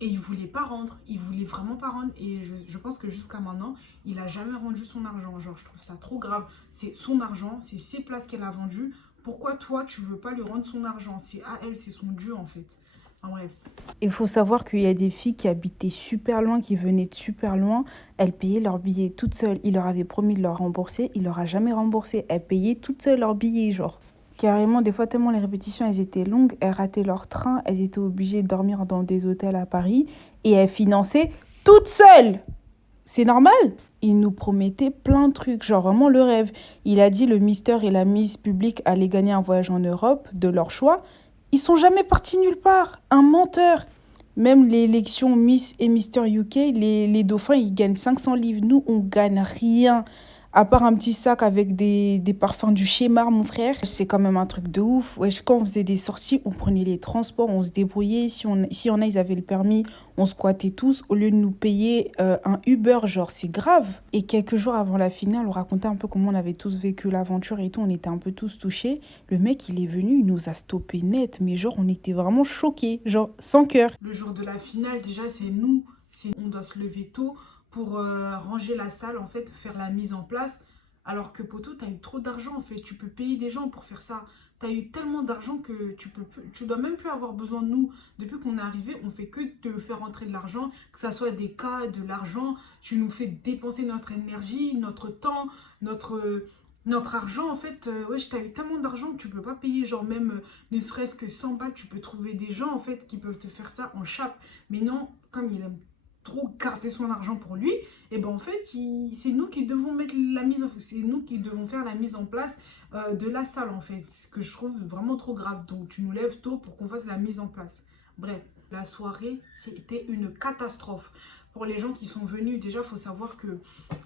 Et il voulait pas rendre, il voulait vraiment pas rendre. Et je pense que jusqu'à maintenant, il n'a jamais rendu son argent. Genre, je trouve ça trop grave. C'est son argent, c'est ses places qu'elle a vendues. Pourquoi toi, tu veux pas lui rendre son argent? C'est à elle, c'est son dû en fait. Enfin bref. Il faut savoir qu'il y a des filles qui habitaient super loin, qui venaient de super loin. Elles payaient leurs billets toutes seules. Il leur avait promis de leur rembourser. Il leur a jamais remboursé. Elles payaient toutes seules leurs billets, genre. Carrément, des fois, tellement les répétitions, elles étaient longues, elles rataient leur train, elles étaient obligées de dormir dans des hôtels à Paris et elles finançaient toutes seules. C'est normal. Il nous promettait plein de trucs, genre vraiment le rêve. Il a dit le Mister et la Miss publique allaient gagner un voyage en Europe de leur choix. Ils sont jamais partis nulle part. Un menteur. Même l'élection Miss et Mister UK, les dauphins, ils gagnent 500 livres. Nous, on gagne rien. À part un petit sac avec des parfums du Chémar, mon frère. C'est quand même un truc de ouf. Wesh, quand on faisait des sorties, on prenait les transports, on se débrouillait. Si on a, ils avaient le permis, on squattait tous. Au lieu de nous payer un Uber, genre, c'est grave. Et quelques jours avant la finale, on racontait un peu comment on avait tous vécu l'aventure et tout. On était un peu tous touchés. Le mec, il est venu, il nous a stoppé net. Mais genre, on était vraiment choqués. Genre, sans cœur. Le jour de la finale, déjà, c'est nous. On doit se lever tôt pour ranger la salle, en fait, faire la mise en place. Alors que, poto, t'as eu trop d'argent, en fait. Tu peux payer des gens pour faire ça. T'as eu tellement d'argent que tu dois même plus avoir besoin de nous. Depuis qu'on est arrivé, on fait que te faire rentrer de l'argent, que ça soit des cas, de l'argent. Tu nous fais dépenser notre énergie, notre temps, notre argent. En fait, ouais, t'as eu tellement d'argent que tu peux pas payer, genre même ne serait-ce que 100 balles, tu peux trouver des gens, en fait, qui peuvent te faire ça en chape. Mais non, comme il aime trop garder son argent pour lui, et ben en fait, c'est nous qui devons mettre c'est nous qui devons faire la mise en place de la salle en fait, ce que je trouve vraiment trop grave. Donc tu nous lèves tôt pour qu'on fasse la mise en place. Bref, la soirée, c'était une catastrophe. Pour les gens qui sont venus, déjà, il faut savoir que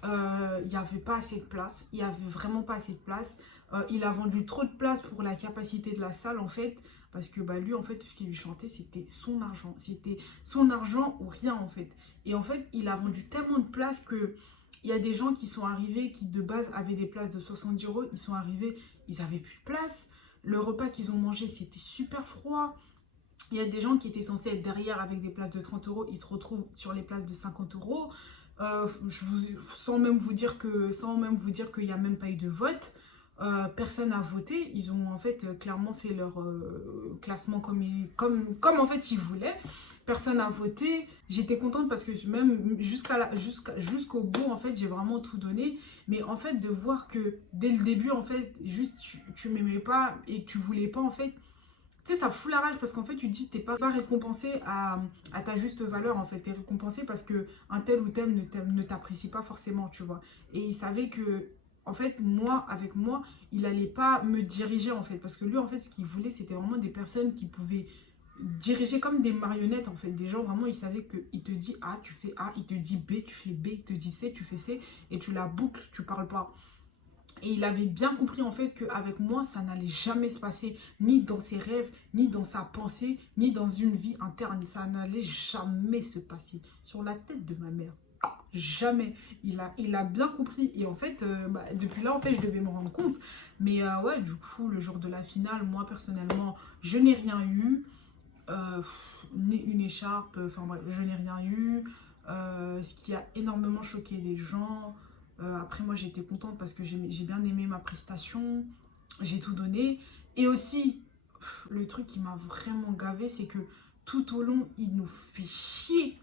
il n'y avait pas assez de place. Il n'y avait vraiment pas assez de place. Il a vendu trop de place pour la capacité de la salle, en fait. Parce que bah, lui, en fait, tout ce qu'il lui chantait, c'était son argent. C'était son argent ou rien, en fait. Et en fait, il a vendu tellement de places que il y a des gens qui sont arrivés, qui de base avaient des places de 70 euros. Ils sont arrivés, ils n'avaient plus de place. Le repas qu'ils ont mangé, c'était super froid. Il y a des gens qui étaient censés être derrière avec des places de 30 euros. Ils se retrouvent sur les places de 50 euros. Sans même vous dire qu'il n'y a même pas eu de vote. Personne n'a voté. Ils ont en fait clairement fait leur classement comme en fait ils voulaient. Personne n'a voté. J'étais contente parce que même jusqu'au bout en fait j'ai vraiment tout donné. Mais en fait de voir que dès le début en fait juste tu m'aimais pas et que tu voulais pas en fait. Tu sais, ça fout la rage parce qu'en fait, tu te dis que tu n'es pas récompensé à ta juste valeur. En fait, tu es récompensé parce qu'un tel ou tel ne t'apprécie pas forcément, tu vois. Et il savait que, en fait, avec moi, il n'allait pas me diriger, en fait. Parce que lui, en fait, ce qu'il voulait, c'était vraiment des personnes qui pouvaient diriger comme des marionnettes, en fait. Des gens, vraiment, il savait qu'il te dit A, tu fais A. Il te dit B, tu fais B. Il te dit C, tu fais C. Et tu la boucles, tu parles pas. Et il avait bien compris en fait qu'avec moi, ça n'allait jamais se passer, ni dans ses rêves, ni dans sa pensée, ni dans une vie interne. Ça n'allait jamais se passer. Sur la tête de ma mère. Jamais. Il a bien compris. Et en fait, depuis là, en fait, je devais me rendre compte. Mais ouais, du coup, le jour de la finale, moi, personnellement, je n'ai rien eu. Ni une écharpe, enfin bref, je n'ai rien eu. Ce qui a énormément choqué les gens. Après moi j'ai été contente parce que j'ai bien aimé ma prestation, j'ai tout donné. Et aussi, le truc qui m'a vraiment gavé, c'est que tout au long, il nous fait chier.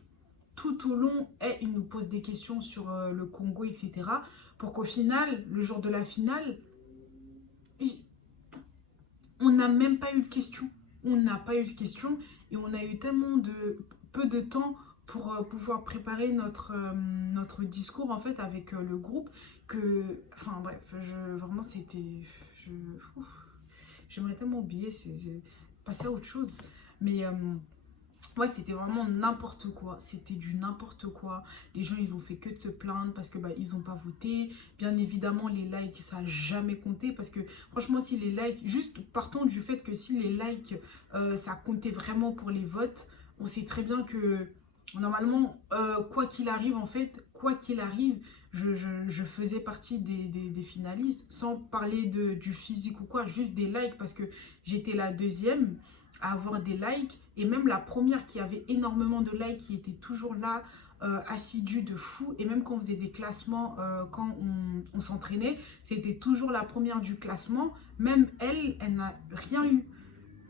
Tout au long, il nous pose des questions sur le Congo, etc. Pour qu'au final, le jour de la finale, on n'a même pas eu de questions. on n'a pas eu de questions et on a eu tellement peu de temps pour pouvoir préparer notre discours en fait avec le groupe que, enfin bref, vraiment c'était, je, ouf, j'aimerais tellement oublier, c'est passer à autre chose, mais ouais, c'était vraiment n'importe quoi, c'était du n'importe quoi. Les gens ils ont fait que de se plaindre parce que bah, ils ont pas voté. Bien évidemment les likes ça a jamais compté parce que franchement si les likes, juste partons du fait que si les likes ça comptait vraiment pour les votes, on sait très bien que normalement quoi qu'il arrive en fait, quoi qu'il arrive, je faisais partie des finalistes sans parler du physique ou quoi, juste des likes parce que j'étais la deuxième à avoir des likes et même la première qui avait énormément de likes qui était toujours là assidue de fou et même quand on faisait des classements quand on s'entraînait c'était toujours la première du classement, même elle n'a rien eu,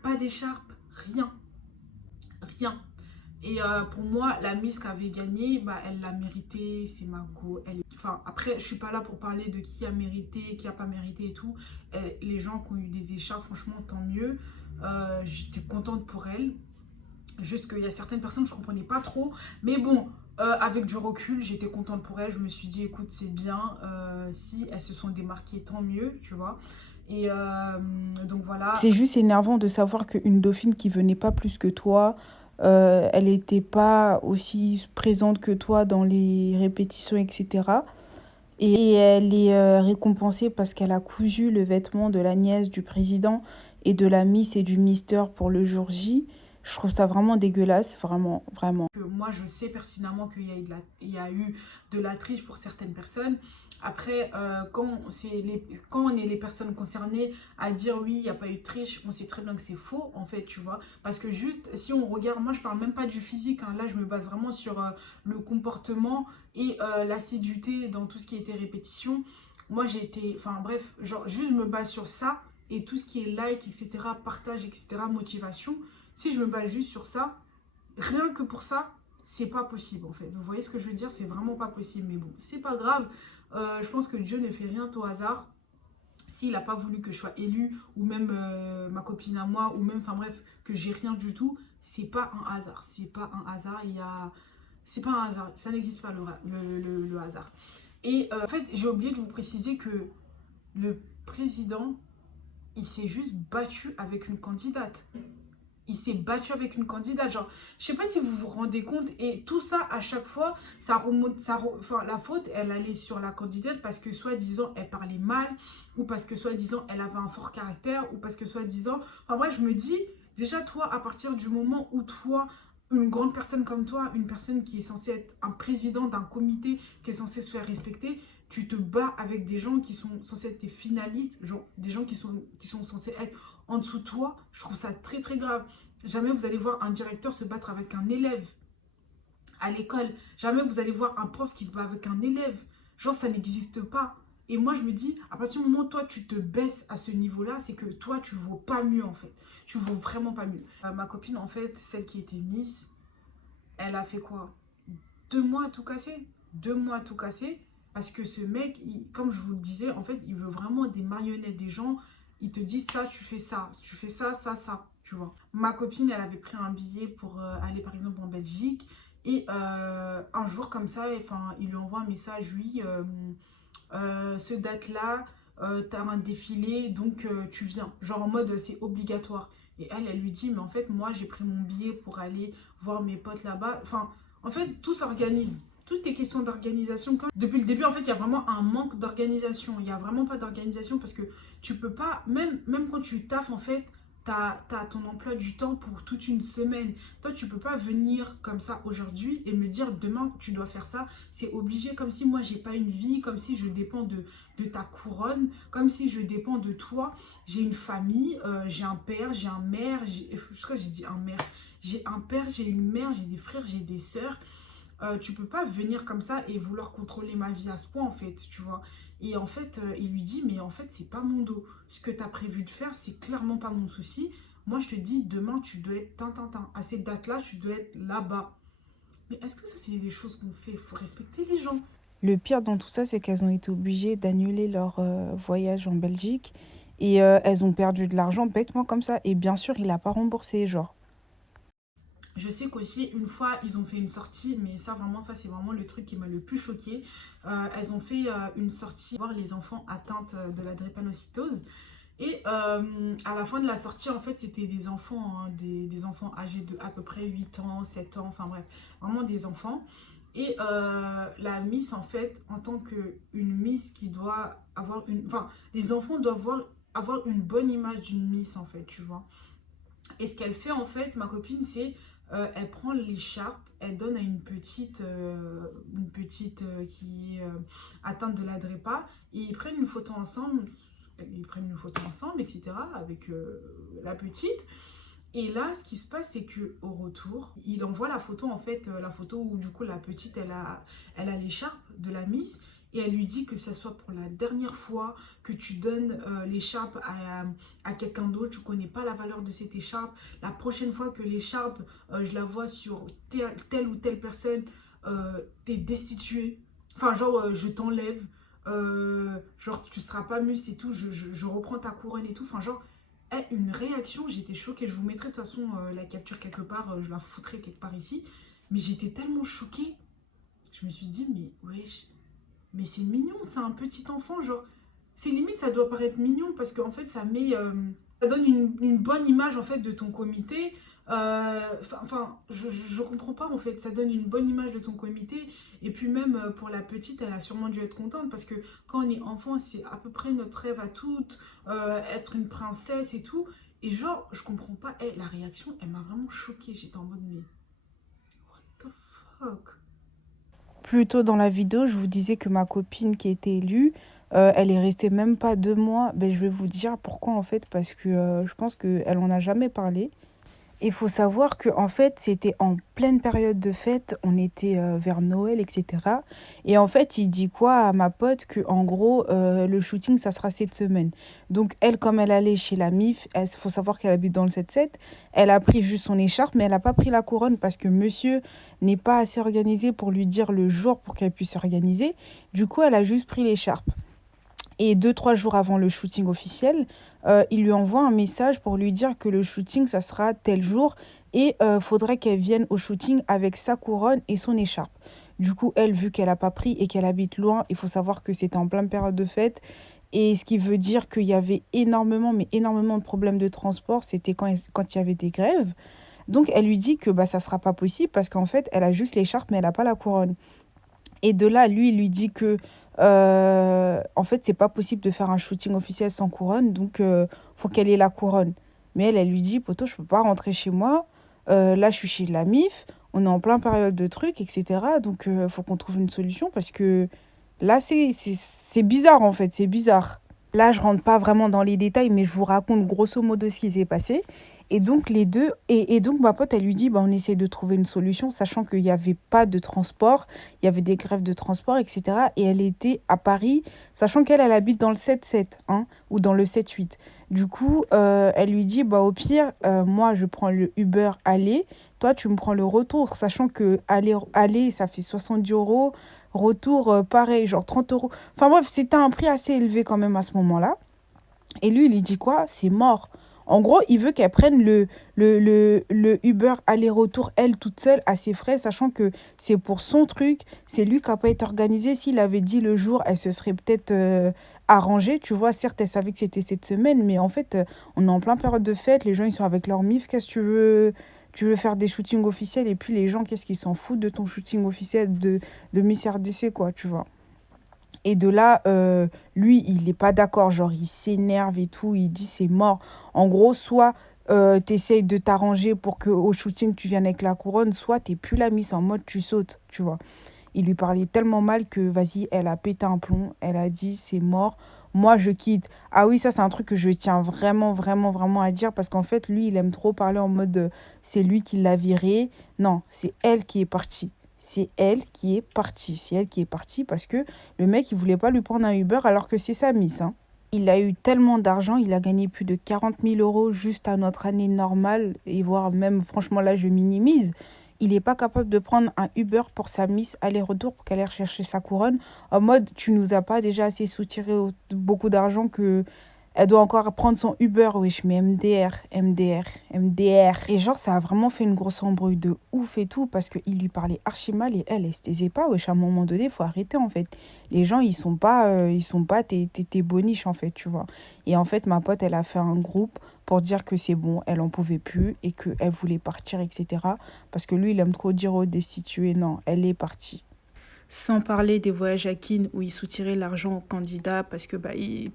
pas d'écharpe, rien. Et pour moi, la Miss qui avait gagné, bah, elle l'a mérité, c'est Margot. Enfin, après, je suis pas là pour parler de qui a mérité, qui a pas mérité et tout. Les gens qui ont eu des écharpes, franchement, tant mieux. J'étais contente pour elle. Juste qu'il y a certaines personnes, je comprenais pas trop. Mais bon, avec du recul, j'étais contente pour elle. Je me suis dit, écoute, c'est bien. Si elles se sont démarquées, tant mieux, tu vois. Et donc voilà. C'est juste énervant de savoir qu'une dauphine qui venait pas plus que toi, elle n'était pas aussi présente que toi dans les répétitions, etc. Et elle est récompensée parce qu'elle a cousu le vêtement de la nièce du président et de la Miss et du Mister pour le jour J. Je trouve ça vraiment dégueulasse, vraiment, vraiment. Moi, je sais pertinemment il y a eu de la triche pour certaines personnes. Après, quand on est les personnes concernées à dire oui, il n'y a pas eu de triche, on sait très bien que c'est faux, en fait, tu vois. Parce que juste, si on regarde, moi, je parle même pas du physique, hein, là, je me base vraiment sur le comportement et l'assiduité dans tout ce qui était répétition. Moi, j'ai été, enfin bref, genre, juste je me base sur ça et tout ce qui est like, etc., partage, etc., motivation. Si je me base juste sur ça, rien que pour ça, c'est pas possible en fait. Vous voyez ce que je veux dire? C'est vraiment pas possible. Mais bon, c'est pas grave. Je pense que Dieu ne fait rien au hasard. S'il n'a pas voulu que je sois élue, ou même ma copine à moi, ou même, enfin bref, que j'ai rien du tout, c'est pas un hasard. C'est pas un hasard. C'est pas un hasard. Ça n'existe pas le hasard. Et en fait, j'ai oublié de vous préciser que le président, il s'est juste battu avec une candidate. Il s'est battu avec une candidate. Genre, je sais pas si vous vous rendez compte. Et tout ça, à chaque fois, ça remonte. Enfin, la faute, elle allait sur la candidate parce que, soi-disant, elle parlait mal. Ou parce que, soi-disant, elle avait un fort caractère. Ou parce que, soi-disant. Enfin, bref, je me dis, déjà, toi, à partir du moment où toi, une grande personne comme toi, une personne qui est censée être un président d'un comité, qui est censé se faire respecter, tu te bats avec des gens qui sont censés être tes finalistes, genre des gens qui sont censés être en dessous de toi, je trouve ça très très grave. Jamais vous allez voir un directeur se battre avec un élève à l'école. Jamais vous allez voir un prof qui se bat avec un élève. Genre, ça n'existe pas. Et moi, je me dis, à partir du moment où toi, tu te baisses à ce niveau-là, c'est que toi, tu vaux pas mieux, en fait. Tu vaux vraiment pas mieux. Ma copine, en fait, celle qui était Miss, elle a fait quoi? 2 mois à tout casser. 2 mois à tout casser. Parce que ce mec, comme je vous le disais, en fait, il veut vraiment des marionnettes des gens. Il te dit ça, tu fais ça. Tu fais ça, ça, tu vois. Ma copine, elle avait pris un billet pour aller, par exemple, en Belgique. Et un jour, comme ça, enfin, il lui envoie un message, oui, ce date-là, t'as un défilé, donc tu viens. Genre en mode, c'est obligatoire. Et elle lui dit, mais en fait, moi, j'ai pris mon billet pour aller voir mes potes là-bas. Enfin, en fait, tout s'organise. Tout est question d'organisation. Depuis le début, en fait, il y a vraiment un manque d'organisation. Il n'y a vraiment pas d'organisation parce que tu peux pas, même quand tu taffes, en fait, t'as ton emploi du temps pour toute une semaine. Toi, tu peux pas venir comme ça aujourd'hui et me dire demain, tu dois faire ça. C'est obligé, comme si moi, j'ai pas une vie, comme si je dépends de ta couronne, comme si je dépends de toi. J'ai une famille, j'ai un père, j'ai un mère, je crois que j'ai dit un mère. J'ai un père, j'ai une mère, j'ai des frères, j'ai des sœurs. Tu peux pas venir comme ça et vouloir contrôler ma vie à ce point, en fait, tu vois. Et en fait, il lui dit, mais en fait, c'est pas mon dos. Ce que tu as prévu de faire, c'est clairement pas mon souci. Moi, je te dis, demain, tu dois être à cette date-là, tu dois être là-bas. Mais est-ce que ça, c'est des choses qu'on fait? Il faut respecter les gens. Le pire dans tout ça, c'est qu'elles ont été obligées d'annuler leur voyage en Belgique. Et elles ont perdu de l'argent bêtement comme ça. Et bien sûr, il n'a pas remboursé, genre. Je sais qu'aussi, une fois, ils ont fait une sortie, mais ça, vraiment, ça, c'est vraiment le truc qui m'a le plus choqué. Elles ont fait une sortie voir les enfants atteintes de la drépanocytose. Et à la fin de la sortie, en fait, c'était des enfants, hein, des enfants âgés de à peu près 8 ans, 7 ans, enfin bref, vraiment des enfants. Et la Miss, en fait, en tant qu'une Miss qui doit avoir une... Enfin, les enfants doivent avoir une bonne image d'une Miss, en fait, tu vois. Et ce qu'elle fait, en fait, ma copine, c'est... elle prend l'écharpe, elle donne à une petite qui est atteinte de la drépa, et ils prennent une photo ensemble, etc., avec la petite. Et là, ce qui se passe, c'est que au retour, il envoie la photo, en fait, la photo où du coup la petite, elle a l'écharpe de la Miss, et elle lui dit que ça soit pour la dernière fois que tu donnes l'écharpe à quelqu'un d'autre, tu connais pas la valeur de cette écharpe. La prochaine fois que l'écharpe, je la vois sur telle ou telle personne, t'es destituée. Enfin, genre, je t'enlève. Genre, tu seras pas Miss et tout, je reprends ta couronne et tout. Enfin, genre, une réaction, j'étais choquée. Je vous mettrai de toute façon la capture quelque part, je la foutrai quelque part ici. Mais j'étais tellement choquée. Je me suis dit, mais wesh, mais c'est mignon, c'est un petit enfant. Genre, c'est limite, ça doit paraître mignon parce qu'en fait, ça donne une bonne image en fait de ton comité. Enfin, je comprends pas en fait. Ça donne une bonne image de ton comité. Et puis même pour la petite, elle a sûrement dû être contente parce que quand on est enfant, c'est à peu près notre rêve à toutes, être une princesse et tout. Et genre, je comprends pas. La réaction, elle m'a vraiment choquée. J'étais en mode, mais what the fuck? Plus tôt dans la vidéo, je vous disais que ma copine qui était élue, elle est restée même pas 2 mois. Ben, je vais vous dire pourquoi en fait, parce que je pense qu'elle en a jamais parlé. Il faut savoir que en fait, c'était en pleine période de fête, on était vers Noël, etc. Et en fait, il dit quoi à ma pote que en gros, le shooting, ça sera cette semaine. Donc elle, comme elle allait chez la MIF, il faut savoir qu'elle habite dans le 7-7, elle a pris juste son écharpe, mais elle n'a pas pris la couronne parce que monsieur n'est pas assez organisé pour lui dire le jour pour qu'elle puisse s'organiser. Du coup, elle a juste pris l'écharpe. Et 2, 3 jours avant le shooting officiel, il lui envoie un message pour lui dire que le shooting, ça sera tel jour et faudrait qu'elle vienne au shooting avec sa couronne et son écharpe. Du coup, elle, vu qu'elle n'a pas pris et qu'elle habite loin, il faut savoir que c'était en pleine période de fête. Et ce qui veut dire qu'il y avait énormément, mais énormément de problèmes de transport. C'était quand il y avait des grèves. Donc, elle lui dit que bah, ça ne sera pas possible parce qu'en fait, elle a juste l'écharpe, mais elle n'a pas la couronne. Et de là, lui, il lui dit que, en fait, c'est pas possible de faire un shooting officiel sans couronne, donc faut qu'elle ait la couronne. Mais elle lui dit, poto, je peux pas rentrer chez moi. Là, je suis chez la MIF, on est en plein période de trucs, etc. Donc, faut qu'on trouve une solution parce que là, c'est bizarre, en fait, c'est bizarre. Là, je rentre pas vraiment dans les détails, mais je vous raconte grosso modo ce qui s'est passé. Et donc, les deux, et donc ma pote, elle lui dit, bah, on essaie de trouver une solution, sachant qu'il n'y avait pas de transport, il y avait des grèves de transport, etc. Et elle était à Paris, sachant qu'elle, elle habite dans le 7-7, hein, ou dans le 7-8. Du coup, elle lui dit, bah, au pire, moi, je prends le Uber aller, toi, tu me prends le retour, sachant que aller ça fait 70 euros, retour, pareil, genre 30 euros. Enfin bref, c'était un prix assez élevé quand même à ce moment-là. Et lui, il lui dit quoi? C'est mort. En gros, il veut qu'elle prenne le Uber aller-retour, elle, toute seule, à ses frais, sachant que c'est pour son truc, c'est lui qui n'a pas été organisé. S'il avait dit le jour, elle se serait peut-être arrangée, tu vois. Certes, elle savait que c'était cette semaine, mais en fait, on est en plein période de fête, les gens, ils sont avec leur MIF, qu'est-ce que tu veux? Tu veux faire des shootings officiels, et puis les gens, qu'est-ce qu'ils s'en foutent de ton shooting officiel de Miss RDC, quoi, tu vois. Et de là, lui, il n'est pas d'accord. Genre, il s'énerve et tout. Il dit, c'est mort. En gros, soit tu essayes de t'arranger pour qu'au shooting, tu viennes avec la couronne, soit tu n'es plus la Miss en mode, tu sautes, tu vois. Il lui parlait tellement mal que, vas-y, elle a pété un plomb. Elle a dit, c'est mort. Moi, je quitte. Ah oui, ça, c'est un truc que je tiens vraiment, vraiment, vraiment à dire parce qu'en fait, lui, il aime trop parler en mode, c'est lui qui l'a viré. Non, c'est elle qui est partie. C'est elle qui est partie. C'est elle qui est partie parce que le mec, il voulait pas lui prendre un Uber alors que c'est sa Miss, hein. Il a eu tellement d'argent, il a gagné plus de 40 000 euros juste à notre année normale, et voire même, franchement, là, je minimise. Il n'est pas capable de prendre un Uber pour sa Miss aller-retour pour qu'elle aille rechercher sa couronne. En mode, tu nous as pas déjà assez soutiré beaucoup d'argent que Elle doit encore prendre son Uber, wesh, mais MDR, MDR, MDR. Et genre, ça a vraiment fait une grosse embrouille de ouf et tout, parce qu'il lui parlait archi mal et elle se taisait pas, wesh, à un moment donné, il faut arrêter, en fait. Les gens, ils sont pas tes boniches, en fait, tu vois. Et en fait, ma pote, elle a fait un groupe pour dire que c'est bon, elle en pouvait plus et qu'elle voulait partir, etc. Parce que lui, il aime trop dire aux destitués, non, elle est partie. Sans parler des voyages à Keene où il soutirait l'argent aux candidats parce que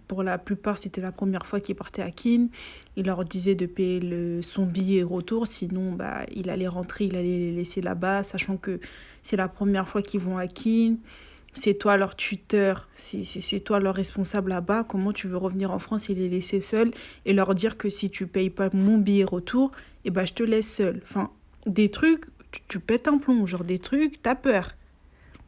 pour la plupart, c'était la première fois qu'il partait à Keene. Il leur disait de payer son billet retour, sinon il allait rentrer, il allait les laisser là-bas, sachant que c'est la première fois qu'ils vont à Keene. C'est toi leur tuteur, c'est toi leur responsable là-bas. Comment tu veux revenir en France et les laisser seuls et leur dire que si tu payes pas mon billet retour, je te laisse seul. Enfin, des trucs, tu pètes un plomb, genre des trucs, t'as peur.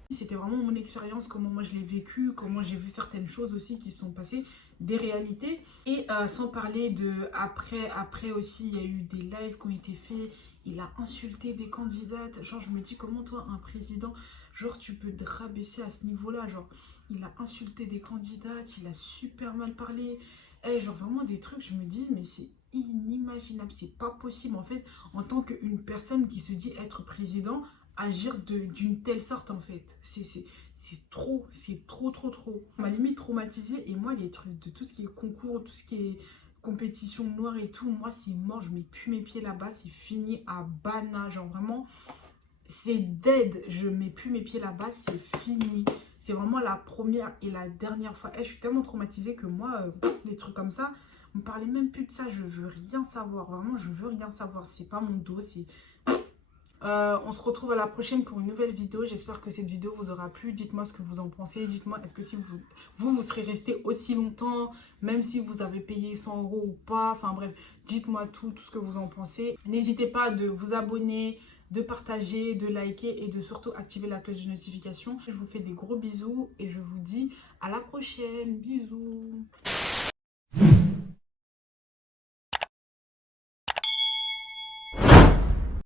C'était vraiment mon expérience, comment moi je l'ai vécu, comment j'ai vu certaines choses aussi qui se sont passées, des réalités. Et sans parler de après aussi, il y a eu des lives qui ont été faits, il a insulté des candidates. Genre, je me dis, comment toi, un président, genre, tu peux te rabaisser à ce niveau-là. Genre, il a insulté des candidates, il a super mal parlé. Genre, vraiment des trucs, je me dis, mais c'est inimaginable, c'est pas possible en fait, en tant qu'une personne qui se dit être président, agir d'une telle sorte en fait. C'est trop, trop. On m'a limite traumatisée et moi les trucs de tout ce qui est concours, tout ce qui est compétition noire et tout, moi c'est mort, je mets plus mes pieds là-bas, c'est fini à Bana, genre vraiment, c'est dead, je mets plus mes pieds là-bas, c'est fini. C'est vraiment la première et la dernière fois. Je suis tellement traumatisée que moi, les trucs comme ça, on me parlait même plus de ça, je veux rien savoir, vraiment je veux rien savoir, c'est pas mon dos, c'est... on se retrouve à la prochaine pour une nouvelle vidéo. J'espère que cette vidéo vous aura plu. Dites-moi ce que vous en pensez. Dites-moi, est-ce que si vous serez resté aussi longtemps, même si vous avez payé 100 € ou pas. Enfin bref, dites-moi tout ce que vous en pensez. N'hésitez pas de vous abonner, de partager, de liker et de surtout activer la cloche de notification. Je vous fais des gros bisous et je vous dis à la prochaine. Bisous.